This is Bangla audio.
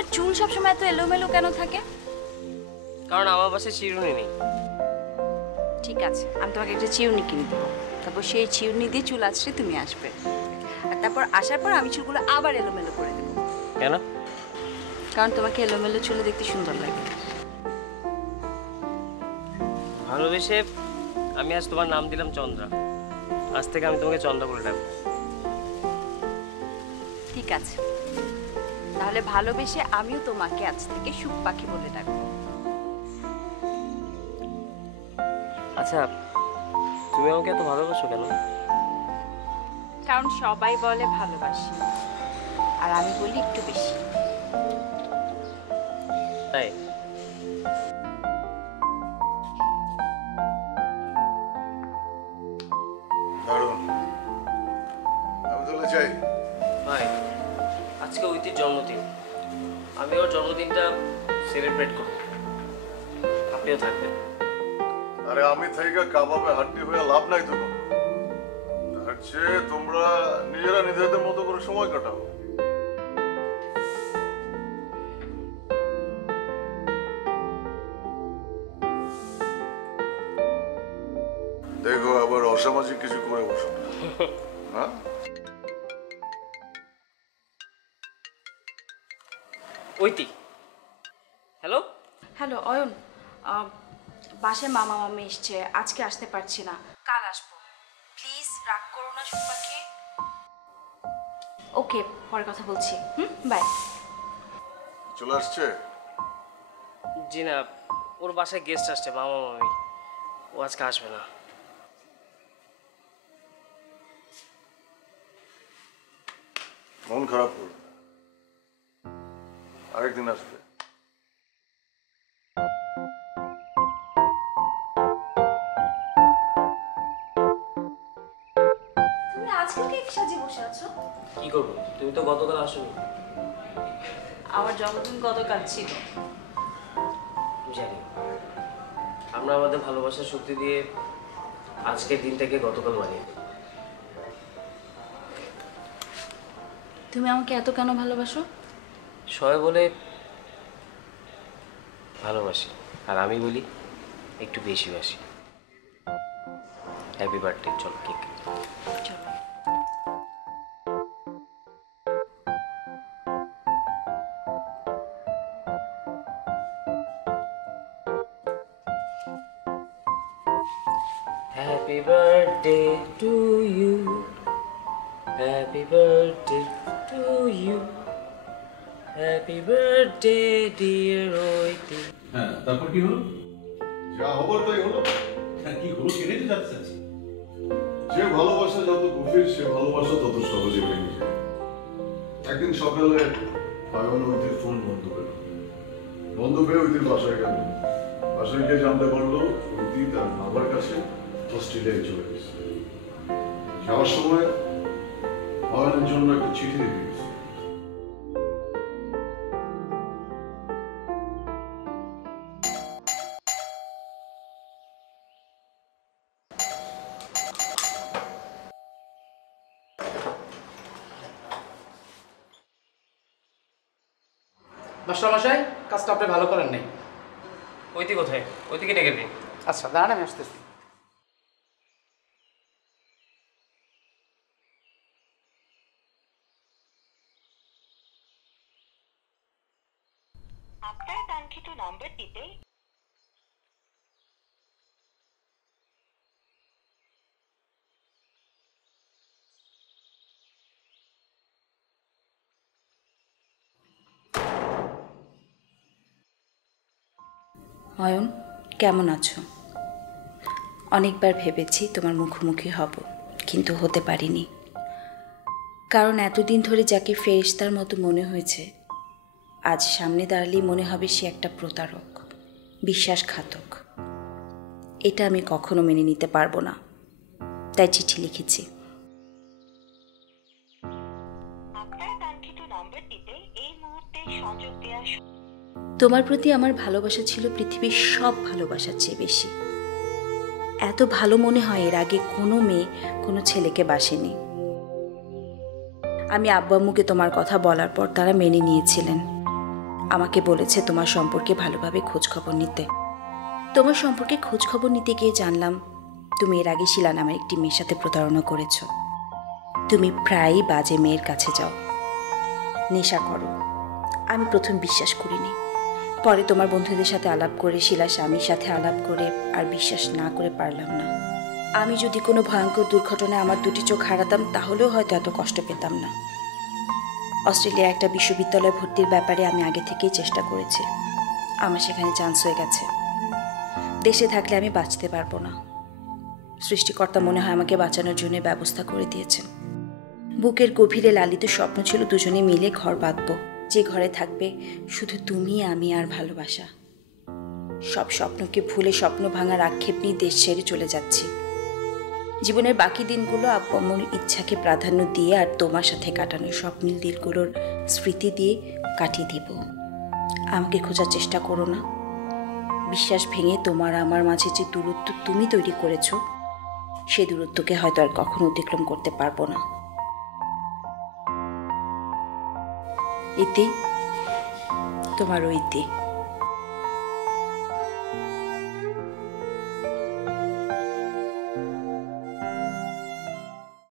তোমার চুল সবসময় এত এলোমেলো কেন থাকে? কারণ আমার বাসায় চিরুনি নেই। ঠিক আছে, আমি তোমাকে একটা চিরুনি কিনে দেবো, তারপর সেই চিরুনি দিয়ে চুল আঁচড়ে তুমি আসবে, আর তারপর আসার পর আমি চুলগুলো আবার এলোমেলো করে দেবো। কেন? কারণ তোমাকে এলোমেলো চুলে দেখতে সুন্দর লাগে। ভালোবেসে আমি আজ তোমার নাম দিলাম চন্দ্রা। আজ থেকে আমি তোমাকে চন্দ্রা বলে ডাকবো। ঠিক আছে, তাহলে ভালোবেসে আমিও তোমাকে আজ থেকে সুখ পাখি বলে ডাকবো। আচ্ছা, তুমি আমাকে এত ভালোবাসো কেন? কারণ সবাই বলে ভালোবাসি, আর আমি বলি একটু বেশি। তাই? আমি তাহলে যাই। ভাই, আজকে ঐতির জন্মদিন, আমি ওর জন্মদিনটা সেলিব্রেট করব, আপনিও থাকবেন। আরে আমি থেকে কাবাবে হাড্ডি হয়ে লাভ নাই তো কোনো। তার চেয়ে তোমরা নিজেরা নিজেদের মতো করে সময় কাটাও। দেখো আবার অসামাজিক কিছু করে বসো না। হ্যাঁ, ঐতি, হ্যালো। হ্যালো অয়ন, বাসায় মামা মামি এসছে, আজকে আসতে পারছি না, কাল আসবো। প্লিজ রাগ করো না সুখ পাখি। ওকে, পরে কথা বলছি। বাই। চলে আসছে? জি না, ওর বাসায় গেস্ট আসছে, মামা মামি, ও আজকে আসবে না। মন খারাপ করবে, আরেকদিন আসবে। তুমি আজকে কেক সাজিয়ে বসে আছো? কি করবো, তুমি তো গতকাল আসোনি। আমার জন্মদিন গতকাল ছিল। জানি, আমরা আমাদের ভালোবাসার শক্তি দিয়ে আজকের দিনটাকে গতকাল বানিয়ে দিই। তুমি আমাকে এত কেন ভালোবাসো? সবাই বলে ভালোবাসি, আর আমি বলি একটু বেশি বাসি। হ্যাপি বার্থডে, চল কেক। চলো। Happy birthday to you. Happy birthday to you. Happy birthday dear Oiti. হ্যাঁ, তারপর কি হলো? যা হবার তাই হলো। হ্যাঁ, কি হলো সেটাই তো জানতে চাচ্ছি। যে ভালোবাসা যত গভীর, সে ভালোবাসা তত সহজে ভেঙে যায়। একদিন সকালে পাগল ঐতির ফোন বন্ধ পেল। বন্ধ পেয়ে ঐতির বাসায় গেল। বাসায় গিয়ে জানতে পারলো ঐতি তার বাবার কাছে অস্ট্রেলিয়ায় চলে গেছে। যাওয়ার সময় পাগলের জন্য একটা চিঠি রেখে গেছে। মাস্টারমশাই, কাজটা আপনি ভালো করেন নাই। ওইটি কোথায়? ওইদিকে ডেকে দিন। আচ্ছা দাঁড়ান, আমি আসতেছি। আপনার কাঙ্ক্ষিত নম্বরটিতে অয়ন, কেমন আছো? অনেকবার ভেবেছি তোমার মুখোমুখি হব, কিন্তু হতে পারিনি। কারণ এতদিন ধরে যাকে ফেরেশতার মতো মনে হয়েছে, আজ সামনে দাঁড়ালেই মনে হবে সে একটা প্রতারক, বিশ্বাসঘাতক। এটা আমি কখনো মেনে নিতে পারবো না, তাই চিঠি লিখেছি। আপনার কাঙ্ক্ষিত নম্বরটিতে এই মুহূর্তে সংযোগ দেওয়া। তোমার প্রতি আমার ভালোবাসা ছিল পৃথিবীর সব ভালোবাসার চেয়ে বেশি। এত ভালো মনে হয় এর আগে কোনো মেয়ে কোনো ছেলেকে বাসেনি। আমি আব্বু আম্মুকে তোমার কথা বলার পর তারা মেনে নিয়েছিলেন। আমাকে বলেছে তোমার সম্পর্কে ভালোভাবে খোঁজখবর নিতে। তোমার সম্পর্কে খোঁজখবর নিতে গিয়ে জানলাম তুমি এর আগে শিলা নামের একটি মেয়ের সাথে প্রতারণা করেছ। তুমি প্রায়ই বাজে মেয়ের কাছে যাও, নেশা করো। আমি প্রথম বিশ্বাস করিনি, পরে তোমার বন্ধুদের সাথে আলাপ করে, শিলার স্বামীর সাথে আলাপ করে আর বিশ্বাস না করে পারলাম না। আমি যদি কোনো ভয়ঙ্কর দুর্ঘটনায় আমার দুটি চোখ হারাতাম তাহলেও হয়তো এত কষ্ট পেতাম না। অস্ট্রেলিয়া একটা বিশ্ববিদ্যালয়ে ভর্তির ব্যাপারে আমি আগে থেকেই চেষ্টা করেছি। আমার সেখানে চান্স হয়ে গেছে। দেশে থাকলে আমি বাঁচতে পারবো না। সৃষ্টিকর্তা মনে হয় আমাকে বাঁচানোর জন্য ব্যবস্থা করে দিয়েছেন। বুকের গভীরে লালিত স্বপ্ন ছিল দুজনে মিলে ঘর বাঁধবো, যে ঘরে থাকবে শুধু তুমি, আমি আর ভালোবাসা। সব স্বপ্নকে ভুলে স্বপ্ন ভাঙার আক্ষেপ নিয়ে দেশ ছেড়ে চলে যাচ্ছি। জীবনের বাকি দিনগুলো আব্বু আম্মুর ইচ্ছাকে প্রাধান্য দিয়ে আর তোমার সাথে কাটানোর স্বপ্নীল দিনগুলোর স্মৃতি দিয়ে কাটিয়ে দিব। আমাকে খোঁজার চেষ্টা করো না। বিশ্বাস ভেঙে তোমার আমার মাঝে যে দূরত্ব তুমি তৈরি করেছো, সে দূরত্বকে হয়তো আর কখনো অতিক্রম করতে পারবো না। ইতি, তোমার ইতি।